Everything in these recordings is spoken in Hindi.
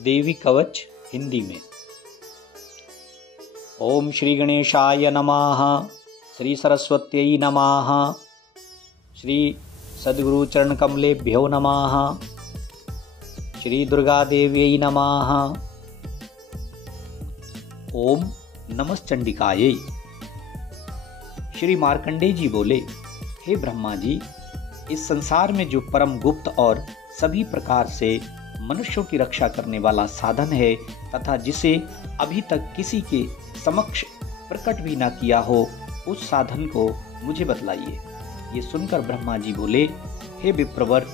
देवी कवच हिंदी में। ओम श्री गणेशाय नमः, श्री सरस्वत्यै नमः, श्री सद्गुरु चरण कमलेभ्यो नमः, श्री दुर्गा देव्यै नमः। ओम नमश्चंडिकायै। श्री मार्कंडेय जी बोले, हे ब्रह्मा जी, इस संसार में जो परम गुप्त और सभी प्रकार से मनुष्यों की रक्षा करने वाला साधन है तथा जिसे अभी तक किसी के समक्ष प्रकट भी ना किया हो, उस साधन को मुझे बतलाइए। ये सुनकर ब्रह्मा जी बोले, हे विप्रवर,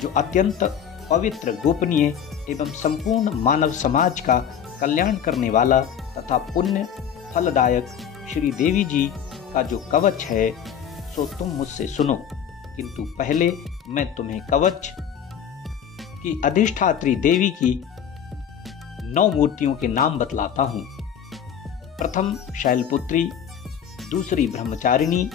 जो अत्यंत पवित्र, गोपनीय एवं संपूर्ण मानव समाज का कल्याण करने वाला तथा पुण्य फलदायक श्री देवी जी का जो कवच है, सो तुम मुझसे सुनो। किंतु पहले मैं तुम्हें कवच की अधिष्ठात्री देवी की 9 मूर्तियों के नाम बतलाता हूं। प्रथम शैलपुत्री, दूसरी ब्रह्मचारिणी,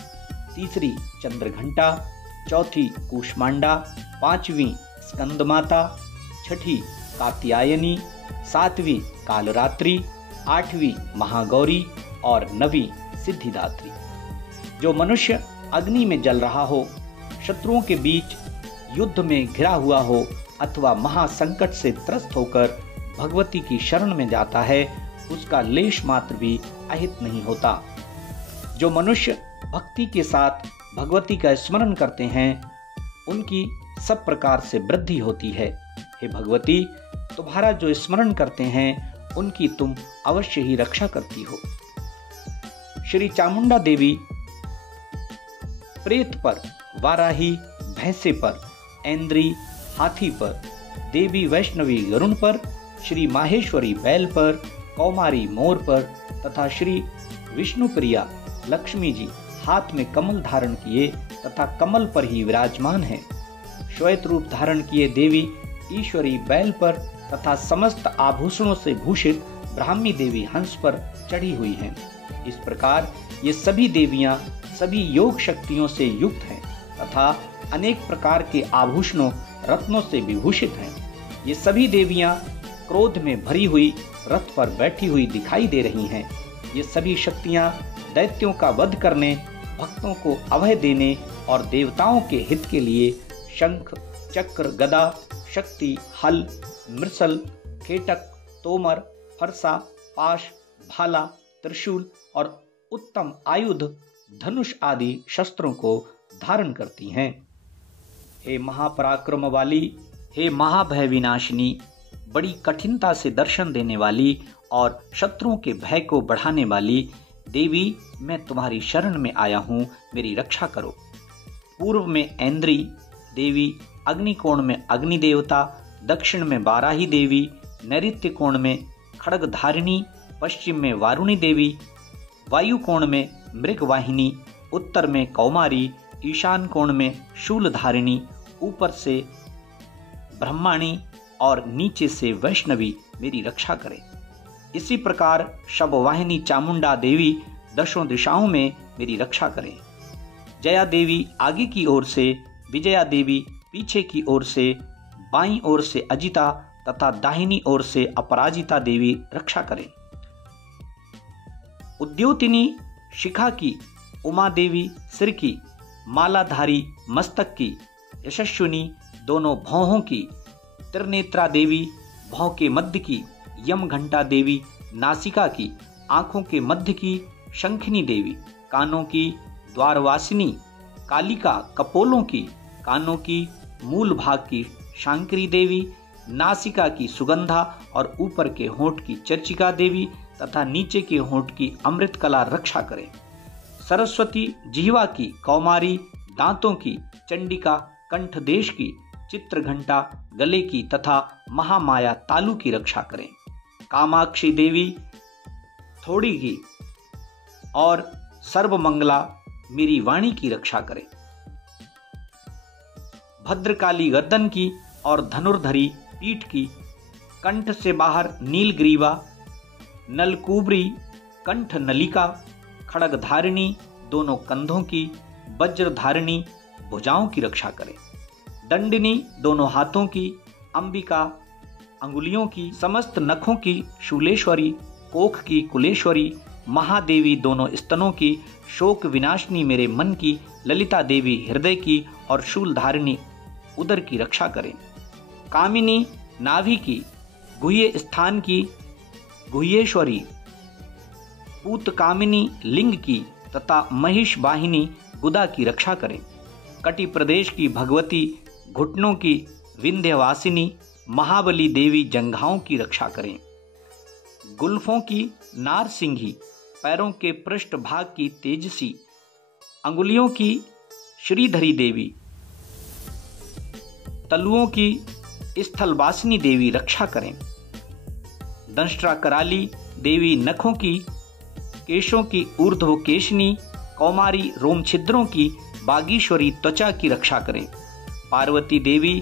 तीसरी चंद्रघंटा, चौथी कूष्मांडा, पांचवी स्कंदमाता, छठी कात्यायनी, सातवीं कालरात्रि, आठवीं महागौरी और 9वीं सिद्धिदात्री। जो मनुष्य अग्नि में जल रहा हो, शत्रुओं के बीच युद्ध में घिरा हुआ हो अथवा महासंकट से त्रस्त होकर भगवती की शरण में जाता है, उसका लेश मात्र भी अहित नहीं होता। जो मनुष्य भक्ति के साथ भगवती का स्मरण करते हैं, उनकी सब प्रकार से वृद्धि होती है। हे भगवती, तुम्हारा जो स्मरण करते हैं, उनकी तुम अवश्य ही रक्षा करती हो। श्री चामुंडा देवी प्रेत पर, वाराही भैंसे पर, ऐन्द्री हाथी पर, देवी वैष्णवी गरुण पर, श्री माहेश्वरी बैल पर, कौमारी मोर पर तथा श्री विष्णुप्रिया लक्ष्मी जी हाथ में कमल धारण किए तथा कमल पर ही विराजमान हैं। श्वेत रूप धारण किए देवी ईश्वरी बैल पर तथा समस्त आभूषणों से भूषित ब्राह्मी देवी हंस पर चढ़ी हुई हैं। इस प्रकार ये सभी देवियां सभी योग शक्तियों से युक्त हैं तथा अनेक प्रकार के आभूषणों रत्नों से विभूषित हैं। ये सभी देवियां क्रोध में भरी हुई रथ पर बैठी हुई दिखाई दे रही हैं। ये सभी शक्तियां दैत्यों का वध करने, भक्तों को अभय देने और देवताओं के हित के लिए शंख, चक्र, गदा, शक्ति, हल, मृसल, खेटक, तोमर, फरसा, पाश, भाला, त्रिशूल और उत्तम आयुध, धनुष आदि शस्त्रों को धारण करती हैं। हे महापराक्रम वाली, हे महाभय विनाशिनी, बड़ी कठिनता से दर्शन देने वाली और शत्रुओं के भय को बढ़ाने वाली देवी, मैं तुम्हारी शरण में आया हूँ, मेरी रक्षा करो। पूर्व में ऐन्द्री देवी, अग्निकोण में अग्नि देवता, दक्षिण में वाराही देवी, नैऋत्य कोण में खड्गधारिणी, पश्चिम में वारुणी देवी, वायु कोण में मृगवाहिनी, उत्तर में कौमारी, ईशान कोण में शूलधारिणी, ऊपर से ब्रह्माणी और नीचे से वैष्णवी मेरी रक्षा करें। इसी प्रकार शबवाहिनी चामुंडा देवी दशों दिशाओं में मेरी रक्षा करें। जया देवी आगे की ओर से, विजया देवी पीछे की ओर से, बाईं ओर से अजिता तथा दाहिनी ओर से अपराजिता देवी रक्षा करें। उद्योतिनी शिखा की, उमा देवी सिर की, मालाधारी मस्तक की, यशस्विनी दोनों भौहों की, त्रिनेत्रा देवी भौं के मध्य की, यम घंटा देवी नासिका की, आंखों के मध्य की, शंखिनी देवी कानों की, द्वारवासिनी कालिका कपोलों की, कानों की, मूल भाग की शांकरी देवी, नासिका की सुगंधा और ऊपर के होंठ की चर्चिका देवी तथा नीचे के होंठ की अमृत कला रक्षा करें। सरस्वती जिह्वा की, कौमारी दांतों की, चंडिका कंठ देश की, चित्रघंटा गले की तथा महामाया तालु की रक्षा करें। कामाक्षी देवी थोड़ी की और सर्वमंगला मेरी वाणी की रक्षा करें। भद्रकाली गर्दन की और धनुर्धरी पीठ की, कंठ से बाहर नीलग्रीवा, नलकुबरी कंठ नलिका, खड्गधारिणी दोनों कंधों की, वज्रधारिणी भुजाओं की रक्षा करें। दंडिनी दोनों हाथों की, अंबिका अंगुलियों की, समस्त नखों की शूलेश्वरी, कोख की कुलेश्वरी, महादेवी दोनों स्तनों की, शोक विनाशिनी मेरे मन की, ललिता देवी हृदय की और शूलधारिणी उदर की रक्षा करें। कामिनी नाभि की, गुह्य स्थान की गुह्येश्वरी, पूतकामिनी लिंग की तथा महिष वाहिनी गुदा की रक्षा करें। कटि प्रदेश की भगवती, घुटनों की विंध्यवासिनी महाबली देवी जंघाओं की रक्षा करें। गुल्फों की नारसिंही, पैरों के पृष्ठ भाग की तेजसी, अंगुलियों की श्रीधरी देवी, तलुओं की स्थलवासिनी देवी रक्षा करें। दंष्ट्रा कराली देवी नखों की, केशों की ऊर्ध्व केशनी, कौमारी रोम छिद्रों की बागीश्वरी त्वचा की रक्षा करें। पार्वती देवी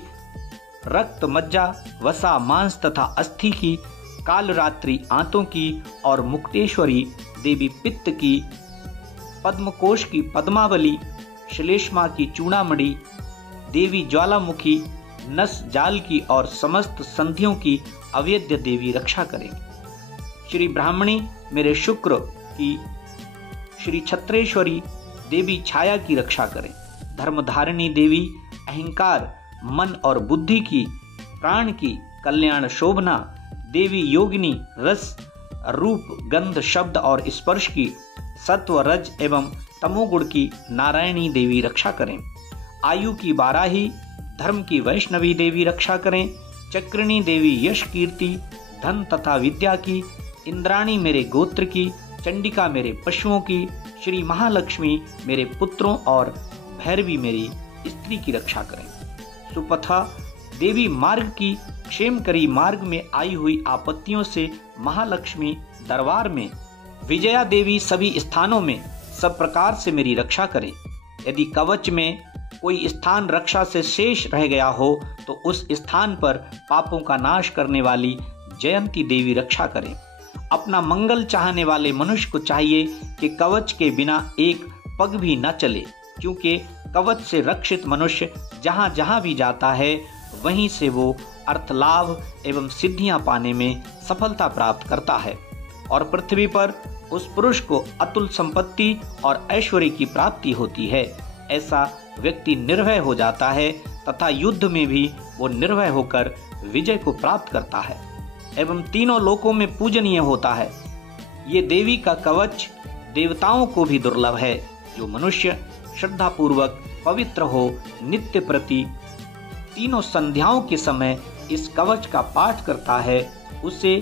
रक्त मज्जा वसा मांस तथा अस्थि की, कालरात्रि आंतों की और मुक्तेश्वरी देवी पित्त की, पद्मकोश की पद्मावली, श्लेष्मा की चूड़ामणि, देवी ज्वालामुखी नस जाल की और समस्त संधियों की अवेद्य देवी रक्षा करें। श्री ब्राह्मणी मेरे शुक्र की, श्री छत्रेश्वरी देवी छाया की रक्षा करें। धर्मधारिणी देवी अहंकार, मन और बुद्धि की, प्राण की, कल्याण शोभना देवी योगिनी रस, रूप, गंध, शब्द और स्पर्श की, सत्व, रज एवं तमोगुण की नारायणी देवी रक्षा करें। आयु की बाराही, धर्म की वैष्णवी देवी रक्षा करें। चक्रिणी देवी यश, कीर्ति, धन तथा विद्या की, इंद्राणी मेरे गोत्र की, चंडिका मेरे पशुओं की, श्री महालक्ष्मी मेरे पुत्रों और भैरवी मेरी स्त्री की रक्षा करें। सुपथा देवी मार्ग की, क्षेम करी मार्ग में आई हुई आपत्तियों से महालक्ष्मी दरबार में, विजया देवी सभी स्थानों में सब प्रकार से मेरी रक्षा करें। यदि कवच में कोई स्थान रक्षा से शेष रह गया हो तो उस स्थान पर पापों का नाश करने वाली जयंती देवी रक्षा करें। अपना मंगल चाहने वाले मनुष्य को चाहिए कि कवच के बिना एक पग भी न चले, क्योंकि कवच से रक्षित मनुष्य जहाँ जहाँ भी जाता है वहीं से वो अर्थ लाभ एवं सिद्धियां पाने में सफलता प्राप्त करता है और पृथ्वी पर उस पुरुष को अतुल संपत्ति और ऐश्वर्य की प्राप्ति होती है। ऐसा व्यक्ति निर्भय हो जाता है तथा युद्ध में भी वो निर्भय होकर विजय को प्राप्त करता है एवं तीनों लोकों में पूजनीय होता है। ये देवी का कवच देवताओं को भी दुर्लभ है। जो मनुष्य श्रद्धा पूर्वक पवित्र हो, नित्य प्रति तीनों संध्याओं के समय इस कवच का पाठ करता है, उसे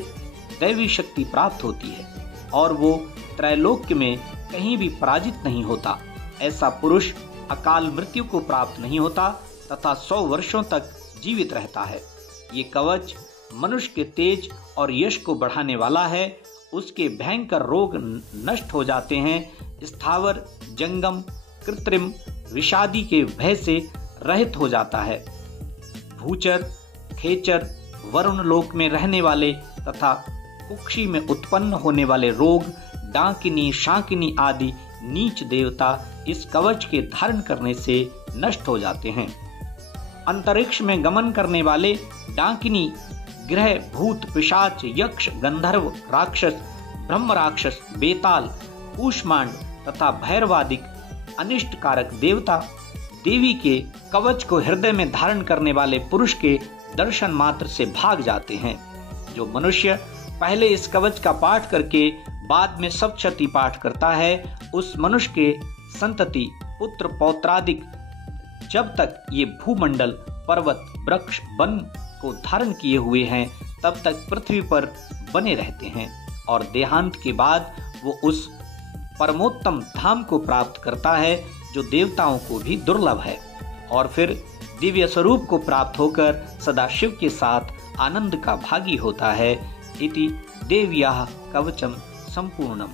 दैवी शक्ति प्राप्त होती है और वो त्रैलोक्य में कहीं भी पराजित नहीं होता। ऐसा पुरुष अकाल मृत्यु को प्राप्त नहीं होता तथा 100 वर्षों तक जीवित रहता है। ये कवच मनुष्य के तेज और यश को बढ़ाने वाला है। उसके भयंकर रोग नष्ट हो जाते हैं। स्थावर, जंगम, कृत्रिम, विषादी के भय से रहित हो जाता है। भूचर, खेचर, वरुण लोक में रहने वाले तथा कुक्षी में उत्पन्न होने वाले रोग, डाकिनी, शाकिनी आदि नीच देवता इस कवच के धारण करने से नष्ट हो जाते हैं। अंतरिक्ष में गमन करने वाले डाकिनी, ग्रह, भूत, पिशाच, यक्ष, गंधर्व, राक्षस, ब्रह्म राक्षस, बेताल, कूष्मांड तथा भैरवादिक अनिष्ट कारक देवता देवी के कवच को हृदय में धारण करने वाले पुरुष के दर्शन मात्र से भाग जाते हैं। जो मनुष्य पहले इस कवच का पाठ करके बाद में सप्तशती पाठ करता है, उस मनुष्य के संतति, पुत्र, पौत्रादिक जब तक ये भूमंडल, पर्वत, वृक्ष, वन को धारण किए हुए हैं तब तक पृथ्वी पर बने रहते हैं और देहांत के बाद वो उस परमोत्तम धाम को प्राप्त करता है जो देवताओं को भी दुर्लभ है और फिर दिव्य स्वरूप को प्राप्त होकर सदाशिव के साथ आनंद का भागी होता है। इति देव्याः कवचम संपूर्णम।